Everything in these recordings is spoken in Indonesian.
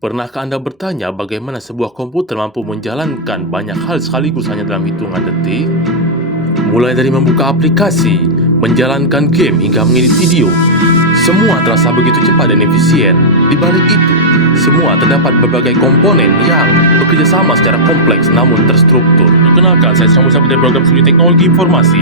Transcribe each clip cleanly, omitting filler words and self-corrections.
Pernahkah Anda bertanya bagaimana sebuah komputer mampu menjalankan banyak hal sekaligus hanya dalam hitungan detik? Mulai dari membuka aplikasi, menjalankan game, hingga mengedit video. Semua terasa begitu cepat dan efisien. Di balik itu, semua terdapat berbagai komponen yang bekerja sama secara kompleks namun terstruktur. Perkenalkan, saya Samuel Sabit dari program studi teknologi informasi.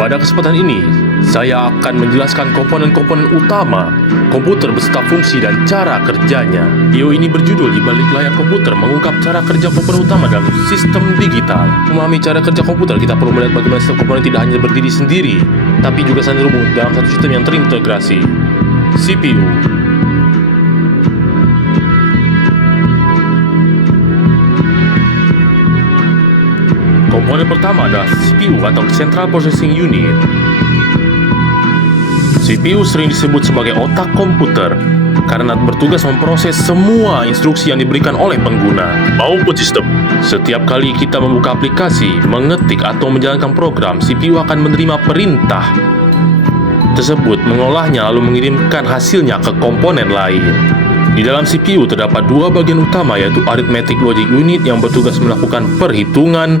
Pada kesempatan ini, saya akan menjelaskan komponen-komponen utama komputer beserta fungsi dan cara kerjanya. Video ini berjudul Di Balik Layar Komputer, mengungkap cara kerja komponen utama dalam sistem digital. Memahami cara kerja komputer, kita perlu melihat bagaimana sistem komponen tidak hanya berdiri sendiri, tapi juga saling terhubung dalam satu sistem yang terintegrasi. CPU. Komponen pertama adalah CPU atau Central Processing Unit. CPU sering disebut sebagai otak komputer karena bertugas memproses semua instruksi yang diberikan oleh pengguna maupun sistem. Setiap kali kita membuka aplikasi, mengetik atau menjalankan program, CPU akan menerima perintah tersebut, mengolahnya lalu mengirimkan hasilnya ke komponen lain. Di dalam CPU terdapat dua bagian utama, yaitu Arithmetic Logic Unit yang bertugas melakukan perhitungan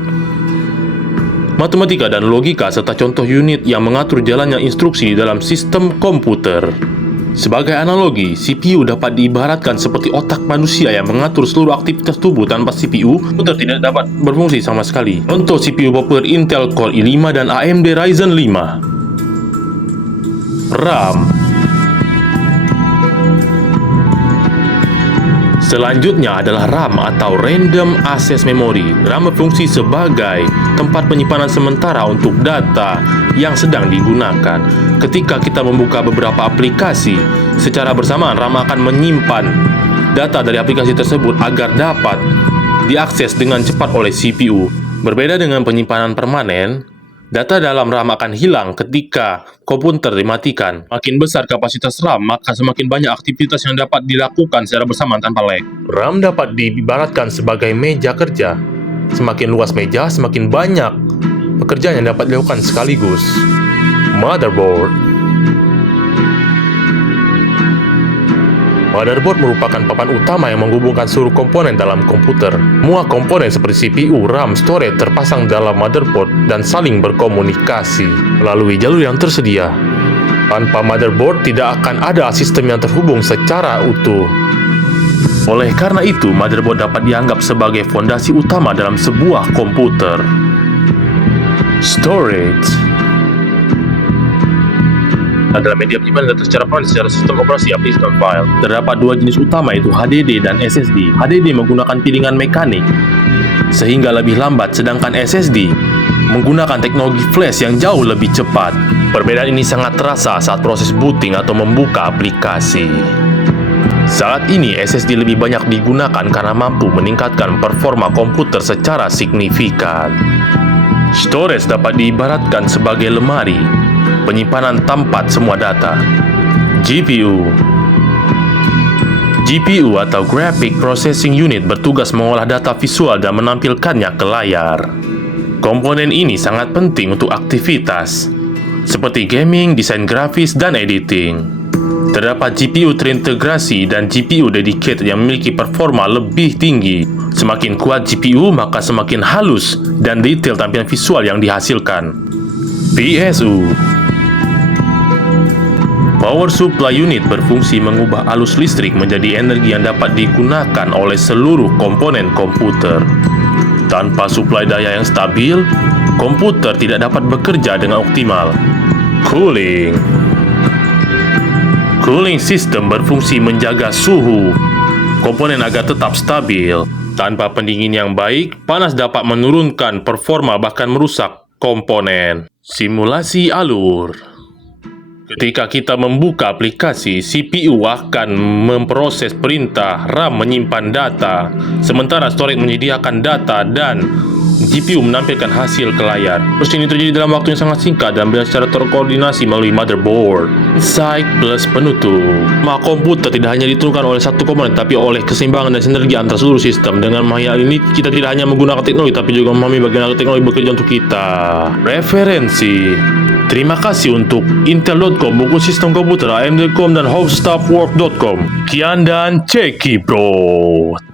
matematika dan logika, serta contoh unit yang mengatur jalannya instruksi di dalam sistem komputer. Sebagai analogi, CPU dapat diibaratkan seperti otak manusia yang mengatur seluruh aktivitas tubuh. Tanpa CPU, komputer tidak dapat berfungsi sama sekali. Contoh CPU populer Intel Core i5 dan AMD Ryzen 5. RAM. Selanjutnya adalah RAM atau Random Access Memory. RAM berfungsi sebagai tempat penyimpanan sementara untuk data yang sedang digunakan. Ketika kita membuka beberapa aplikasi, secara bersamaan RAM akan menyimpan data dari aplikasi tersebut agar dapat diakses dengan cepat oleh CPU. Berbeda dengan penyimpanan permanen, data dalam RAM akan hilang ketika komputer dimatikan. Makin besar kapasitas RAM, maka semakin banyak aktivitas yang dapat dilakukan secara bersamaan tanpa lag. RAM dapat diibaratkan sebagai meja kerja. Semakin luas meja, semakin banyak pekerjaan yang dapat dilakukan sekaligus. Motherboard. Motherboard merupakan papan utama yang menghubungkan seluruh komponen dalam komputer. Semua komponen seperti CPU, RAM, storage terpasang dalam motherboard dan saling berkomunikasi melalui jalur yang tersedia. Tanpa motherboard, tidak akan ada sistem yang terhubung secara utuh. Oleh karena itu, motherboard dapat dianggap sebagai fondasi utama dalam sebuah komputer. Storage adalah media penyimpanan data secara permanen secara sistem operasi aplikasi dan file. Terdapat dua jenis utama, yaitu HDD dan SSD. HDD menggunakan piringan mekanik sehingga lebih lambat, sedangkan SSD menggunakan teknologi flash yang jauh lebih cepat. Perbedaan ini sangat terasa saat proses booting atau membuka aplikasi. Saat ini SSD lebih banyak digunakan karena mampu meningkatkan performa komputer secara signifikan. Storage dapat diibaratkan sebagai lemari penyimpanan tempat semua data. GPU atau Graphic Processing Unit bertugas mengolah data visual dan menampilkannya ke layar. Komponen ini sangat penting untuk aktivitas seperti gaming, desain grafis, dan editing. Terdapat GPU terintegrasi dan GPU dedicated yang memiliki performa lebih tinggi. Semakin kuat GPU, maka semakin halus dan detail tampilan visual yang dihasilkan. PSU Power Supply Unit berfungsi mengubah arus listrik menjadi energi yang dapat digunakan oleh seluruh komponen komputer. Tanpa suplai daya yang stabil, komputer tidak dapat bekerja dengan optimal. Cooling System berfungsi menjaga suhu komponen agar tetap stabil. Tanpa pendingin yang baik, panas dapat menurunkan performa bahkan merusak komponen. Simulasi alur. Ketika kita membuka aplikasi, CPU akan memproses perintah, RAM menyimpan data, sementara storage menyediakan data dan GPU menampilkan hasil ke layar. Proses ini terjadi dalam waktu yang sangat singkat dan secara terkoordinasi melalui motherboard. Insight plus penutup. Maka komputer tidak hanya ditentukan oleh satu komponen, tapi oleh keseimbangan dan sinergi antara seluruh sistem. Dengan memahami hal ini, kita tidak hanya menggunakan teknologi, tapi juga memahami bagaimana teknologi bekerja untuk kita. Referensi. Terima kasih untuk Intel.com, buku sistem komputer, AMD.com, dan HowStuffWorks.com. Kian dan Ceki Bro.